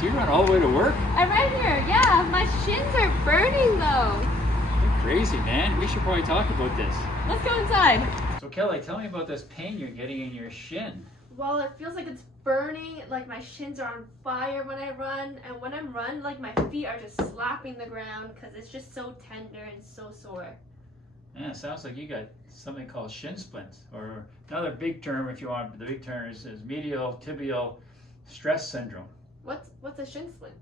Do you run all the way to work? I'm right here. Yeah, my shins are burning though. You're crazy, man. We should probably talk about this. Let's go inside. So Kelly, tell me about this pain you're getting in your shin. Well, it feels like it's burning, like my shins are on fire when I run, and when I'm run, like my feet are just slapping the ground because it's just so tender and so sore. Yeah, it sounds like you got something called shin splints, or another big term, if you want, the big term is medial tibial stress syndrome. What's a shin splint?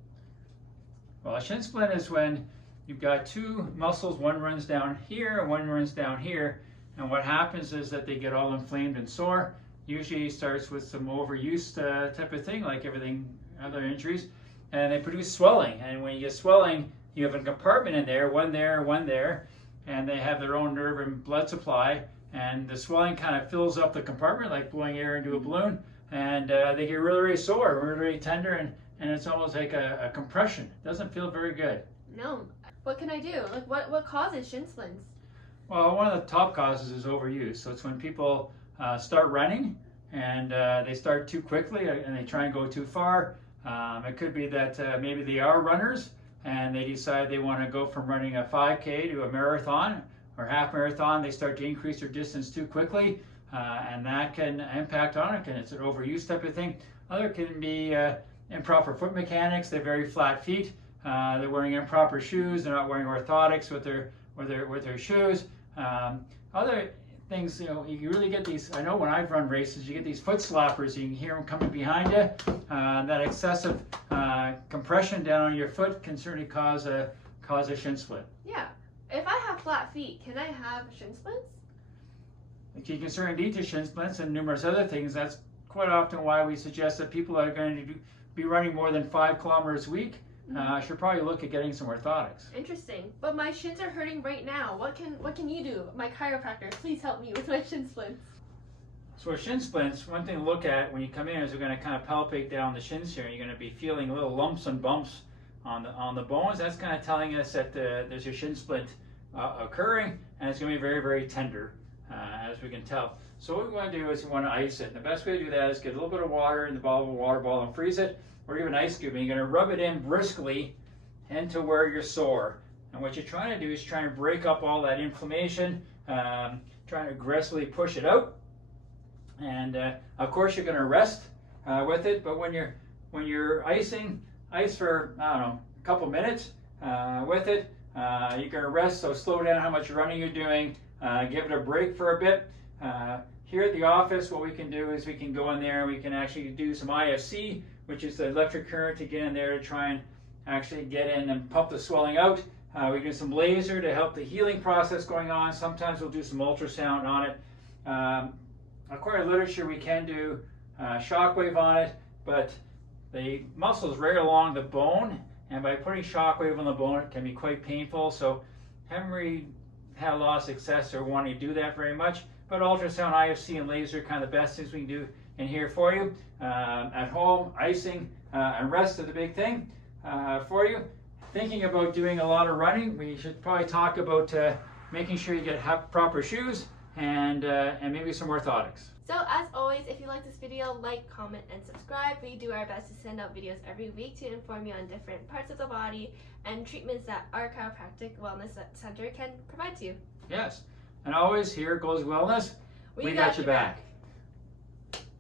Well, a shin splint is when you've got two muscles, one runs down here and one runs down here, and what happens is that they get all inflamed and sore. Usually starts with some overuse type of thing, like everything, other injuries, and they produce swelling. And when you get swelling, you have a compartment in there, one there, and they have their own nerve and blood supply, and the swelling kind of fills up the compartment like blowing air into a balloon, and they get really, really sore, really, really tender, and it's almost like a compression. It doesn't feel very good. No. What can I do? Like what causes shin splints? Well, one of the top causes is overuse. So it's when people start running and they start too quickly and they try and go too far. It could be that maybe they are runners and they decide they want to go from running a 5K to a marathon or half marathon. They start to increase their distance too quickly, and that can impact on it, and it's an overuse type of thing. Other can be improper foot mechanics. They're very flat feet. They're wearing improper shoes. They're not wearing orthotics with their shoes. Other things, you really get these. I know when I've run races, you get these foot slappers. You can hear them coming behind you. That excessive compression down on your foot can certainly cause a shin splint. Yeah. If I have flat feet, can I have shin splints? You can certainly lead to shin splints and numerous other things. That's quite often why we suggest that people are going to be running more than 5 kilometers a week. Should probably look at getting some orthotics. Interesting. But my shins are hurting right now. What can you do? My chiropractor, please help me with my shin splints. So with shin splints, one thing to look at when you come in is we're going to kind of palpate down the shins here. You're going to be feeling little lumps and bumps on the bones. That's kind of telling us that there's a shin splint occurring, and it's going to be very, very tender, as we can tell. So what we want to do is we want to ice it. And the best way to do that is get a little bit of water in the bottle of a water bottle and freeze it, or even an ice cube. And you're going to rub it in briskly into where you're sore. And what you're trying to do is trying to break up all that inflammation, trying to aggressively push it out. And of course you're going to rest with it, but when you're icing, ice for, I don't know, a couple minutes with it. You're going to rest, so slow down how much running you're doing, give it a break for a bit. Here at the office, what we can do is we can go in there and we can actually do some IFC, which is the electric current to get in there to try and actually get in and pump the swelling out. We do some laser to help the healing process going on. Sometimes we'll do some ultrasound on it. According to literature, we can do shockwave on it, but the muscle is right along the bone, and by putting shockwave on the bone, it can be quite painful. So haven't really had a lot of success or wanting to do that very much. But ultrasound, IFC, and laser are kind of the best things we can do in here for you. At home, icing and rest are the big thing for you. Thinking about doing a lot of running, we should probably talk about making sure you get proper shoes and maybe some orthotics. So as always, if you like this video, like, comment, and subscribe. We do our best to send out videos every week to inform you on different parts of the body and treatments that our chiropractic wellness center can provide to you. Yes, and always here goes wellness. We got your back.